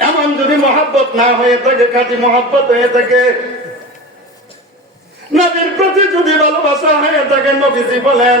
এমন যদি মহাব্বত না হয়ে থাকে, খাঁটি মহাব্বত হয়ে থাকে, নবীর প্রতি যদি ভালোবাসা হয়ে থাকে, নবীজি বলেন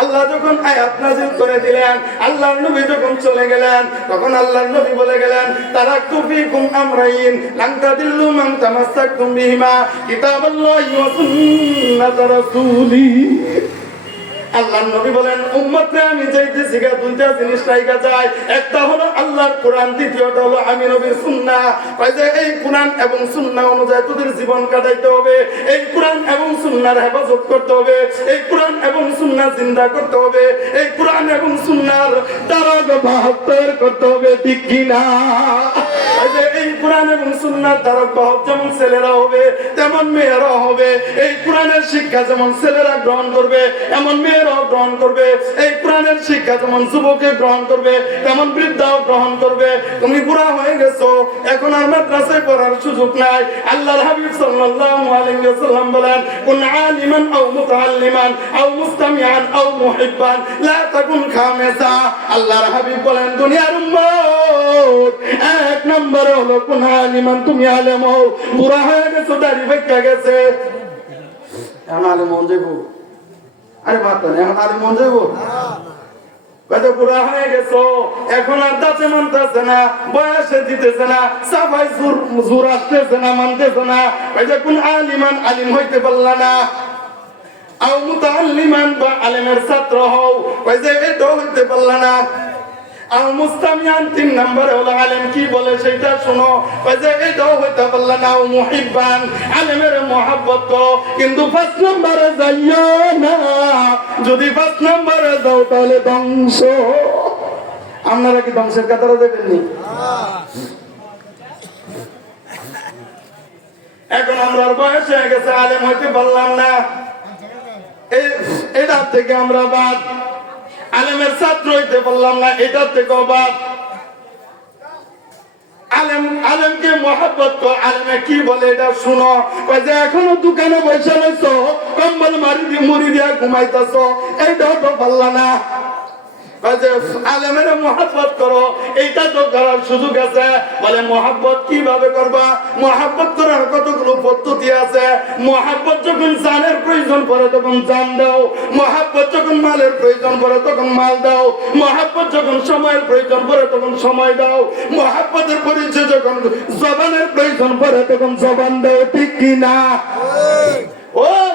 আল্লাহ যখন আয়াত নাজিল করে দিলেন, আল্লাহর নবী যখন চলে গেলেন, তখন আল্লাহর নবী বলে গেলেন, তারা কুফি কুম আমরাইন, লাংতা দিল্লু মান তামাসসাকতুম বিহিমা, কিতাবাল্লাহি ওয়া সুন্নাত রাসূলি। আল্লাহর নবী বলেন, উম্মতরে আমি চাইতেছি গা, দুইটা জিনিস রাইখা যায়। একটা হলো আল্লাহর কোরআন, দ্বিতীয়টা হলো আমি নবীর সুন্নাহ কয় যে এই কোরআন এবং সুন্নাহ অনুযায়ী তোদের জীবন কাটাইতে হবে। এই কোরআন এবং সুন্নাহর হেফাজত করতে হবে। এই কোরআন এবং সুন্নাহ জিন্দা করতে হবে। এই কোরআন এবং সুন্নাহর দ্বারা বাহাত্তর করতে হবে, ঠিক কিনা? যে কোরআন এবং সুন্নাহর দ্বারা বাহক যেমন ছেলেরা হবে, তেমন মেয়েরা হবে। এই কোরআনের শিক্ষা যেমন ছেলেরা গ্রহণ করবে, এমন মেয়েরাও গ্রহণ করবে। এই কোরআনের শিক্ষা যেমন যুবকে গ্রহণ করবে, তেমন বৃদ্ধাও গ্রহণ করবে। তুমি বুড়া হয়ে গেছো, এখন আর মাদ্রাসায় পড়ার সুযোগ নাই। আল্লাহর হাবিব সাল্লাল্লাহু আলাইহি ওয়াসাল্লাম বলেন, কুন আলিমান আও মুতাআল্লিমান, আও মুস্তামিআন আও মুহিব্বান, লা তাকুন খামিসা। আল্লাহর হাবিব বলেন, দুনিয়ার উম্মত এক নম্বর হলো কুন আলিমান তুমি আলেম হও। বুড়া হয়ে গেছো, দাড়ি বেঁকে গেছে। এখন আলেম হন যাইবো। আরে মাত্র এখন আলেম হন যাইবো? কত বুড়া হয়ে গেছো, এখন না না না না। না। ছাত্র হও। হইতে পারলা না। আল মুস্তামিয়ান তিন নম্বরে হলো আলেম, কি বলে সেটা শোনো। ওই যে এটাও হইতে পারলা না ও মুহিব্বান। আলেমের মহাব্বত কিন্তু পাঁচ নম্বরে যাইও না। যদি পাঁচ নম্বরে যাও তাহলে ধ্বংস। আপনারা কি ধ্বংসের কাতারে দেবেননি এখন আমরা আর বয়স হয়ে গেছে, আলেম হইতে পারলাম না। এই- এটার থেকে আমরা বাদ। আলেমের ছাত্র হইতে পারলাম না, এটার থেকে অবাক। আলেম, আলেমকে মহাব্বত কর, আলেমে কি বলে এটা শুনো। যে, এখনও দোকানে বসে রয়েছো কম্বল মারি দিয়ে মুড়ি দিয়া ঘুমাইতেছ, এইটাও তো পারলা না। আলেমের মহাব্বত করো। এইটা তো করার সুযোগ আছে। বলে মহাব্বত কীভাবে করবা? মহাব্বত করার কতগুলো পদ্ধতি আছে? মহাব্বত যখন জানের প্রয়োজন পড়ে তখন জান দাও। মহাব্বত যখন মালের প্রয়োজন পড়ে তখন মাল দাও। মহাব্বত যখন সময়ের প্রয়োজন পড়ে তখন সময় দাও। মহাব্বতের পরিচয় যখন জবানের প্রয়োজন পড়ে তখন জবান দাও ঠিক কি না? ও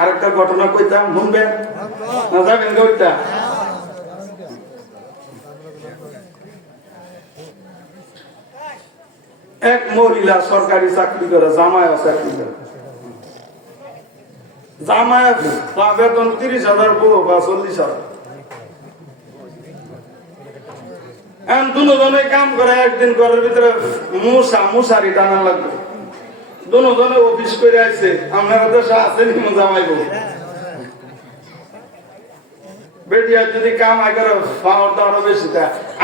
আরেকটা ঘটনা কইতাম না যাবেন এক মহিলা সরকারি চাকরি করে জামায় চাকরি করে। জামায় বেতন তিরিশ হাজার বা চল্লিশ হাজার। কাম করে, একদিন ঘরের ভিতরে মশা মশারি টানা লাগবে। দুজনে অফিস করে আছে আপনারা আছেন তা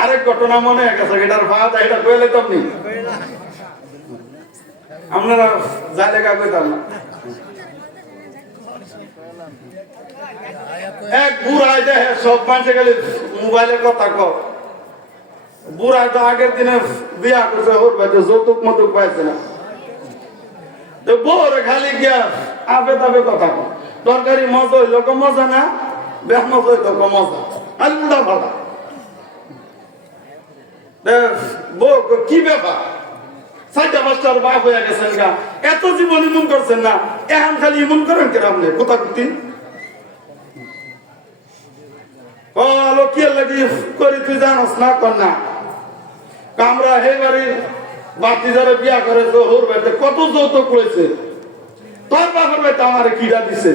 আরেক ঘটনা গেছে, এটার ভাত এটা কইলে তো আপনি। আপনারা যাইলে কা কইতাম না। এক বুড়াই দেখে সব মানুষে গেলে মোবাইলে কথা কর বুড়াই তো আগের দিনে বিয়া করছে যৌতুক মতুক পাইছে না। তো খালি গিয়া আবে তাবে কথা কর তরকারি মজা হইল কো মজা না? বেশ মজা হইল কো মজা। আর উল্টা বউ কি ব্যাপার? চারটা পাঁচটার বাপ হয়ে গেছেন গা। এত জীবন ইমন করছেন না। এখন খালি ইমন করেন কেন আপনি? কোথা কুতি বলো কি লাগি করি তুই জানাস না কর না কামরা হে বাড়ি বাতি যারা বিয়া করে তো হোর বাড়িতে কত যৌতুক করেছে তোর বাপের বাড়িতে আমার কিরা দিছে?